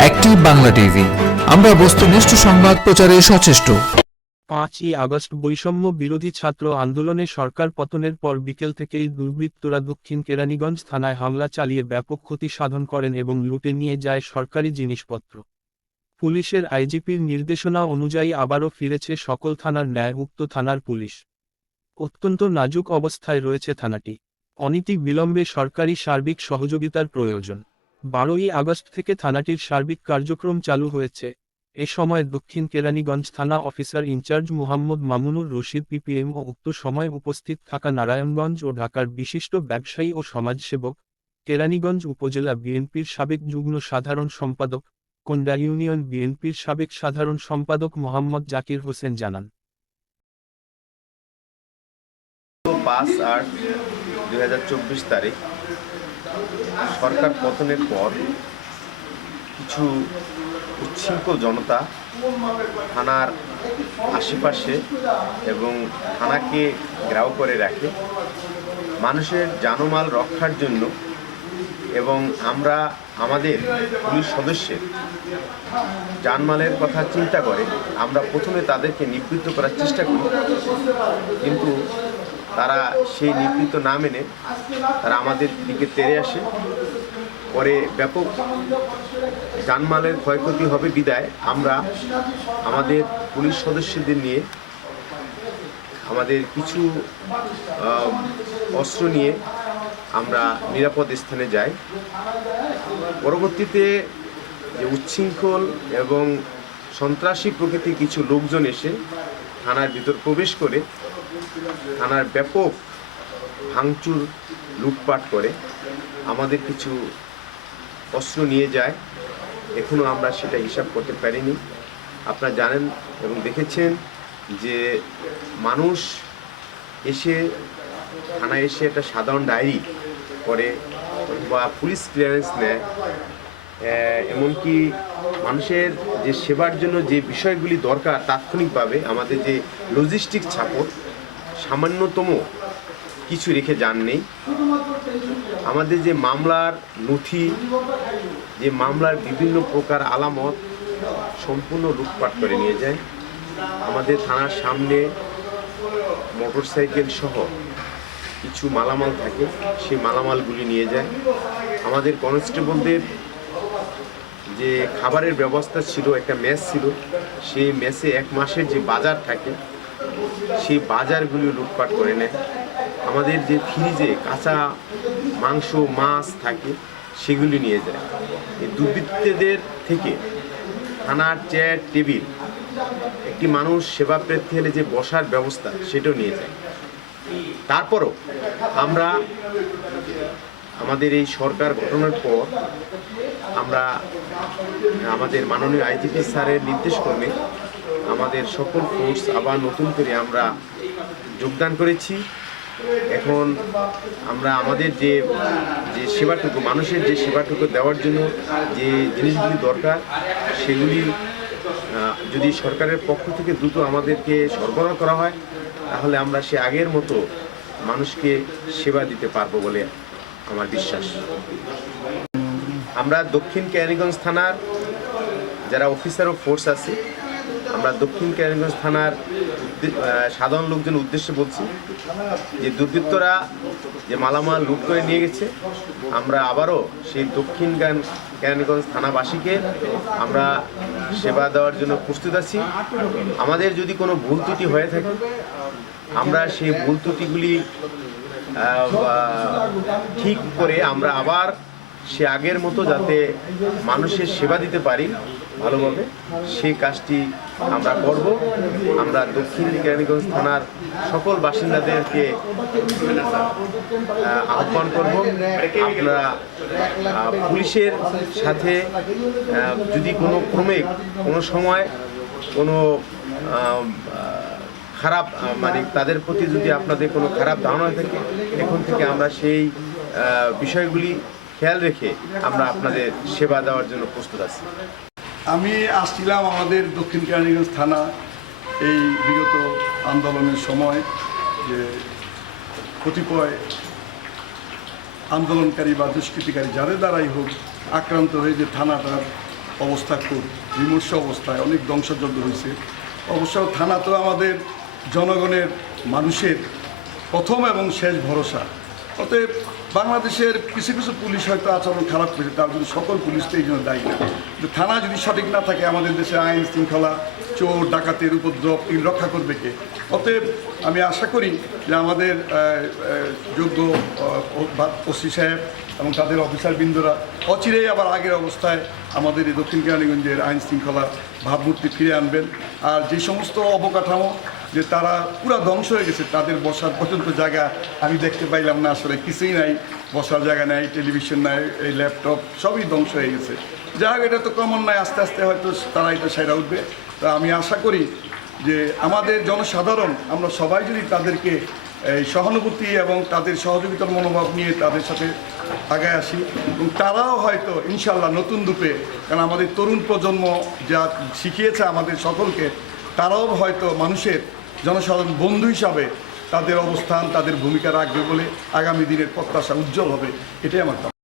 Active Bangla TV. আমরা বস্তুনিষ্ঠ সংবাদ প্রচারে সচেষ্ট। পাঁচই আগস্ট বৈষম্য বিরোধী ছাত্র আন্দোলনে সরকার পতনের পর বিকেল থেকেই দুর্বৃত্তরা দক্ষিণ কেরানীগঞ্জ থানায় হামলা চালিয়ে ব্যাপক ক্ষতি সাধন করেন এবং লুটে নিয়ে যায় সরকারি জিনিসপত্র। পুলিশের আইজিপির নির্দেশনা অনুযায়ী আবারও ফিরেছে সকল থানার ন্যায় উক্ত থানার পুলিশ। অত্যন্ত নাজুক অবস্থায় রয়েছে থানাটি। অনীতি বিলম্বে সরকারি সার্বিক সহযোগিতার প্রয়োজন। বারোই আগস্ট থেকে থানাটির সার্বিক কার্যক্রম চালু হয়েছে। এ সময় দক্ষিণ কেরানীগঞ্জ থানা officer in charge Mohammad Mamunur Rashid PPM ও উক্ত সময় উপস্থিত থাকা নারায়ণগঞ্জ ও ঢাকার বিশিষ্ট ব্যবসায়ী ও সমাজসেবক, কেরানীগঞ্জ উপজেলা বিএনপির সাবেক যুগ্ম সাধারণ সম্পাদক, কোন্ডা ইউনিয়ন বিএনপির সাবেক সাধারণ সম্পাদক মোহাম্মদ জাকির হোসেন জানান। পাঁচ আট দুই তারিখ সরকার পতনের পর কিছু উচ্ছৃঙ্খল জনতা থানার আশেপাশে এবং থানাকে গ্রাও করে রাখে। মানুষের জানমাল রক্ষার জন্য এবং আমরা আমাদের পুলিশ সদস্যের জানমালের কথা চিন্তা করে আমরা প্রথমে তাদেরকে নিবৃত্ত করার চেষ্টা করি। কিন্তু তারা সেই নিবৃত্ত না মেনে তারা আমাদের দিকে তেড়ে আসে। পরে ব্যাপক যানমালের ক্ষয়ক্ষতি হবে বিদায়। আমরা আমাদের পুলিশ সদস্যদের নিয়ে আমাদের কিছু অস্ত্র নিয়ে আমরা নিরাপদ স্থানে যাই। পরবর্তীতে যে উচ্ছৃঙ্খল এবং সন্ত্রাসী প্রকৃতির কিছু লোকজন এসে থানার ভিতর প্রবেশ করে থানার ব্যাপক ভাঙচুর, লুটপাট করে আমাদের কিছু অস্ত্র নিয়ে যায়। এখনও আমরা সেটা হিসাব করতে পারিনি। আপনারা জানেন এবং দেখেছেন যে মানুষ এসে, থানায় এসে একটা সাধারণ ডায়েরি করে বা পুলিশ ক্লিয়ারেন্স নেয়। এমনকি মানুষের যে সেবার জন্য যে বিষয়গুলি দরকার তাৎক্ষণিকভাবে আমাদের যে লজিস্টিক ছাপট সামান্যতম কিছু রেখে যান নেই। আমাদের যে মামলার নথি, যে মামলার বিভিন্ন প্রকার আলামত সম্পূর্ণ লুটপাট করে নিয়ে যায়। আমাদের থানার সামনে মোটরসাইকেল সহ কিছু মালামাল থাকে, সেই মালামালগুলি নিয়ে যায়। আমাদের কনস্টেবলদের যে খাবারের ব্যবস্থা ছিল, একটা ম্যাচ ছিল, সেই মেসে এক মাসের যে বাজার থাকে সেই বাজারগুলি লুটপাট করে নেয়। আমাদের যে ফ্রিজে কাঁচা মাংস, মাছ থাকে, সেগুলি নিয়ে যায়। এই দুর্বৃত্তদের থেকে থানার চেয়ার, টেবিল, একটি মানুষ সেবা প্রার্থী হলে যে বসার ব্যবস্থা, সেটাও নিয়ে যায়। তারপরও আমরা আমাদের এই সরকার গঠনের পর আমরা আমাদের মাননীয় আইজিপি স্যারের নির্দেশ ক্রমে আমাদের সকল ফোর্স আবার নতুন করে আমরা যোগদান করেছি। এখন আমরা আমাদের যে যে সেবাটুকু, মানুষের যে সেবাটুকু দেওয়ার জন্য যে জিনিসগুলি দরকার, সেগুলি যদি সরকারের পক্ষ থেকে দ্রুত আমাদেরকে সরবরাহ করা হয়, তাহলে আমরা সে আগের মতো মানুষকে সেবা দিতে পারব বলে আমার বিশ্বাস। আমরা দক্ষিণ কেরানীগঞ্জ থানার যারা অফিসার ও ফোর্স আছে আমরা দক্ষিণ কেরানীগঞ্জ থানার সাধারণ লোকজন উদ্দেশ্যে বলছি যে দুর্বৃত্তরা যে মালামাল লুট করে নিয়ে গেছে, আমরা আবারও সেই দক্ষিণ কেরানীগঞ্জ থানাবাসীকে আমরা সেবা দেওয়ার জন্য প্রস্তুত আছি। আমাদের যদি কোনো ভুল ত্রুটি হয়ে থাকে, আমরা সেই ভুল ত্রুটিগুলি ঠিক করে আমরা আবার সে আগের মতো যাতে মানুষের সেবা দিতে পারি ভালোভাবে, সেই কাজটি আমরা করব। আমরা দক্ষিণ কেরানীগঞ্জ থানার সকল বাসিন্দাদেরকে আহ্বান করব, আপনারা পুলিশের সাথে যদি কোনো ক্রমে, কোনো সময় কোনো খারাপ মানে তাদের প্রতি যদি আপনাদের কোনো খারাপ ধারণা থাকে, এখন থেকে আমরা সেই বিষয়গুলি খেয়াল রেখে আমরা আপনাদের সেবা দেওয়ার জন্য প্রস্তুত আছি। আমি আসছিলাম আমাদের দক্ষিণ কেরানীগঞ্জ থানা এই বিগত আন্দোলনের সময় যে কতিপয় আন্দোলনকারী বা দুষ্কৃতিকারী যাদের দ্বারাই হোক আক্রান্ত হয়ে যে থানাটার অবস্থা খুব বিমর্ষ অবস্থায়, অনেক ধ্বংসযজ্ঞ হয়েছে। অবশ্য থানা তো আমাদের জনগণের মানুষের প্রথম এবং শেষ ভরসা। অতএব বাংলাদেশের কিছু কিছু পুলিশ হয়তো আচরণ খারাপ করেছে তার জন্য সকল পুলিশ তো এই জন্য দায়ী না। থানা যদি সঠিক না থাকে, আমাদের দেশে আইন শৃঙ্খলা, চোর, ডাকাতের উপদ্রব, এগুলো রক্ষা করবে কে? অতএব আমি আশা করি যে আমাদের যোগ্য ওসি সাহেব এবং তাদের অফিসার বৃন্দরা অচিরেই আবার আগের অবস্থায় আমাদের এই দক্ষিণ কেরানীগঞ্জের আইন শৃঙ্খলা ভাবমূর্তি ফিরে আনবেন। আর যে সমস্ত অবকাঠামো যে তারা পুরো ধ্বংস হয়ে গেছে, তাদের বসার পর্যন্ত জায়গা আমি দেখতে পাইলাম না, আসলে কিছুই নাই, বসার জায়গা নাই, টেলিভিশন নাই, এই ল্যাপটপ সবই ধ্বংস হয়ে গেছে। যাই হোক, এটা তো কমন নয় আস্তে আস্তে হয়তো তারা এটা সেরা উঠবে। তা আমি আশা করি যে আমাদের জনসাধারণ, আমরা সবাই যদি তাদেরকে এই সহানুভূতি এবং তাদের সহযোগিতার মনোভাব নিয়ে তাদের সাথে আগায় আসি, এবং তারাও হয়তো ইনশাল্লাহ নতুন রূপে, কারণ আমাদের তরুণ প্রজন্ম যা শিখিয়েছে আমাদের সকলকে, তারাও হয়তো মানুষের জনসাধারণ বন্ধু হিসাবে তাদের অবস্থান, তাদের ভূমিকা রাখবে বলে আগামী দিনের প্রত্যাশা উজ্জ্বল হবে। এটাই আমার